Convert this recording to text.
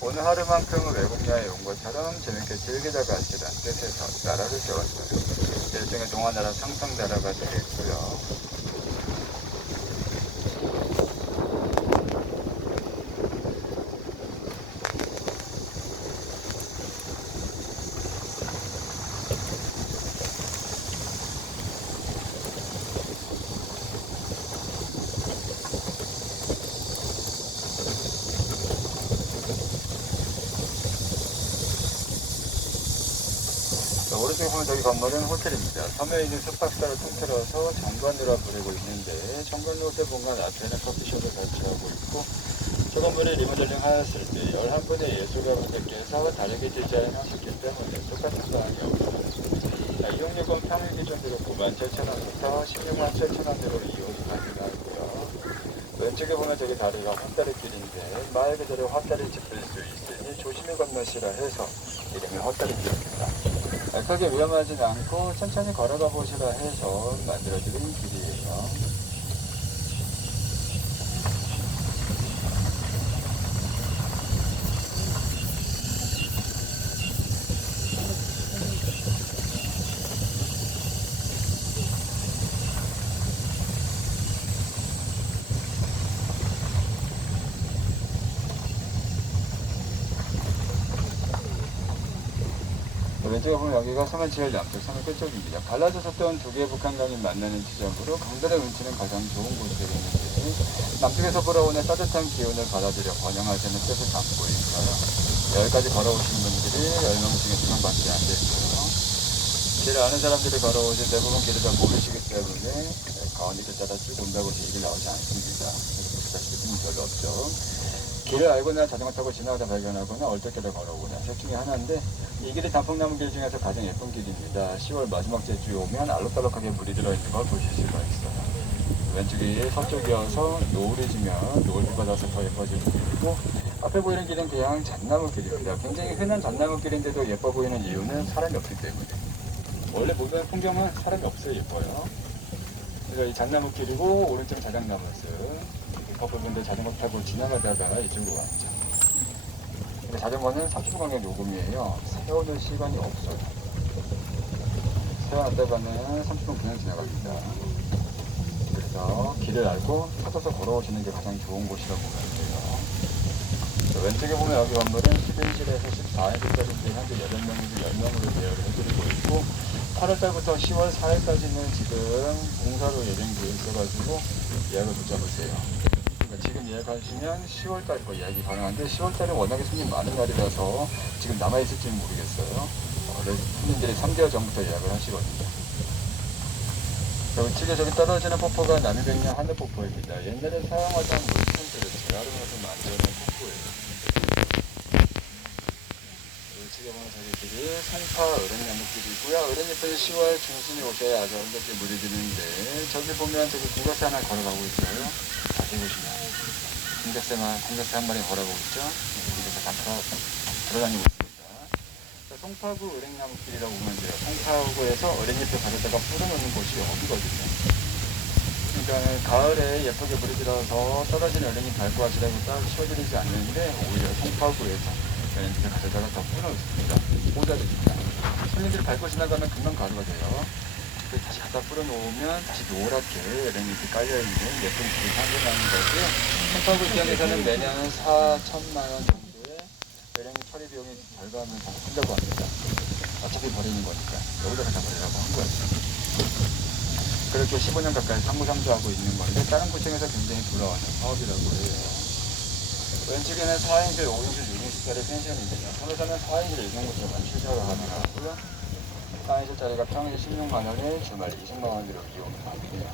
오늘 하루만큼은 외국 여행 온 것처럼 재밌게 즐기다 가시라는 뜻에서 나라를 지었어요. 일종의 동화나라 상상나라가 되겠고요. 자, 오른쪽에 보면 저기 건물은 호텔입니다. 섬에 있는 숙박사를 통틀어서 정관으로 부르고 있는데 정관 호텔 본관 앞에는 커피숍을 설치하고 있고 저 건물이 리모델링 하였을 때 11분의 예술가 분들께서 다르게 디자인 하셨기 때문에 똑같은 사항이. 자, 이용료금 평일 기준으로 9만 7천 원부터 16만 7천 원으로 이용이 가능하고요. 왼쪽에 보면 저기 다리가 헛다리 길인데 말 그대로 헛다리 짚을 수 있으니 조심히 건너시라 해서 이름이 헛다리길입니다. 아, 크게 위험하진 않고 천천히 걸어가 보시라 해서 만들어드린 길이에요. 왼쪽에 보면 여기가 섬의 제일 남쪽, 섬의 끝쪽입니다. 갈라졌었던 두 개의 북한강이 만나는 지점으로 강들의 운치는 가장 좋은 곳이 되겠는데 남쪽에서 불어오는 따뜻한 기운을 받아들여 번영하자는 뜻을 담고 있어요. 여기까지 걸어오신 분들이 10명 중에 2명밖에 안 되고요. 길을 아는 사람들이 걸어오지 대부분 길을 다 모르시기 때문에 가운데 길 따라 쭉 온다고 얘기를 나오지 않습니다. 그래서 힘이 별로 없죠. 길을 알거나 자전거 타고 지나가다 발견하거나 얼떨결에 걸어오거나 셋 중에 하나인데 이 길이 단풍나무 길 중에서 가장 예쁜 길입니다. 10월 마지막 주에 오면 알록달록하게 물이 들어있는 걸 보실 수가 있어요. 왼쪽이 서쪽이어서 노을이 지면 노을비 받아서 더수 있고 앞에 보이는 길은 그냥 잣나무 길입니다. 굉장히 흔한 잣나무 길인데도 예뻐 보이는 이유는 사람이 없기 때문에 원래 모든 풍경은 사람이 없어야 예뻐요. 그래서 이 잣나무 길이고 오른쪽 자작나무 숲 겉부분들 자전거 타고 지나가다가 이쪽으로 왔죠. 자전거는 30분 간격 요금이에요. 세우는 시간이 없어요. 세워놨다가는 30분 그냥 지나갑니다. 그래서 길을 알고 찾아서 걸어오시는 게 가장 좋은 곳이라고. 자, 왼쪽에 보면 여기 건물은 11실에서 14일까지 현재 8명에서 10명으로 대여를 해드리고 있고 8월달부터 10월 4일까지는 지금 공사로 예정되어 있어가지고 예약을 붙잡으세요. 지금 예약하시면 10월달 거 예약이 가능한데 10월달에 워낙에 손님 많은 날이라서 지금 남아있을지는 모르겠어요. 어, 네, 손님들이 3개월 전부터 예약을 하시거든요. 자, 우측에 저기 떨어지는 폭포가 남이백령 하늘폭포입니다. 옛날에 사용하던 물품들을 재활용해서 만드는 폭포예요. 우측에 저기 길이 송파 어른나무길이고요. 어른잎은 10월 중순에 오셔야 아주 아름답게 물이 드는데 저기 보면 저기 공격새 하나 걸어가고 있어요. 공격새만 공격새 한 마리 걸어가고 있죠. 공격새 다 돌아, 돌아다니고 있습니다. 자, 송파구 어린나무길이라고 보면 돼요. 송파구에서 어린잎을 가져다가 뿌려놓는 곳이 여기거든요. 그러니까 가을에 예쁘게 물이 들어서 떨어진 어린잎 밟고 하시라고 딱 치워드리지 않는데 오히려 송파구에서 어린잎을 가져다가 더 뿌려놓습니다. 꽂아줍니다. 손님들이 밟고 지나가면 금방 가루가 돼요. 그래서 다시 갖다 뿌려놓으면 다시 노랗게 어린잎이 깔려있는 예쁜 불이 탄생하는 거고요. 송파구 입장에서는 매년 4천만 원 정도의 매량의 처리 비용이 절감을 한다고 합니다. 어차피 버리는 거니까 여기다 갖다 버리라고 한 거예요. 그렇게 15년 가까이 상무상조하고 있는 건데 다른 구청에서 굉장히 부러워하는 사업이라고 해요. 왼쪽에는 4인실, 5인실, 6인실짜리 펜션입니다. 섬에서는 4인실 1경구실만 취사를 가능하고요. 4인실짜리가 평일 16만 원에 주말 20만 원으로 이용이 가능해요.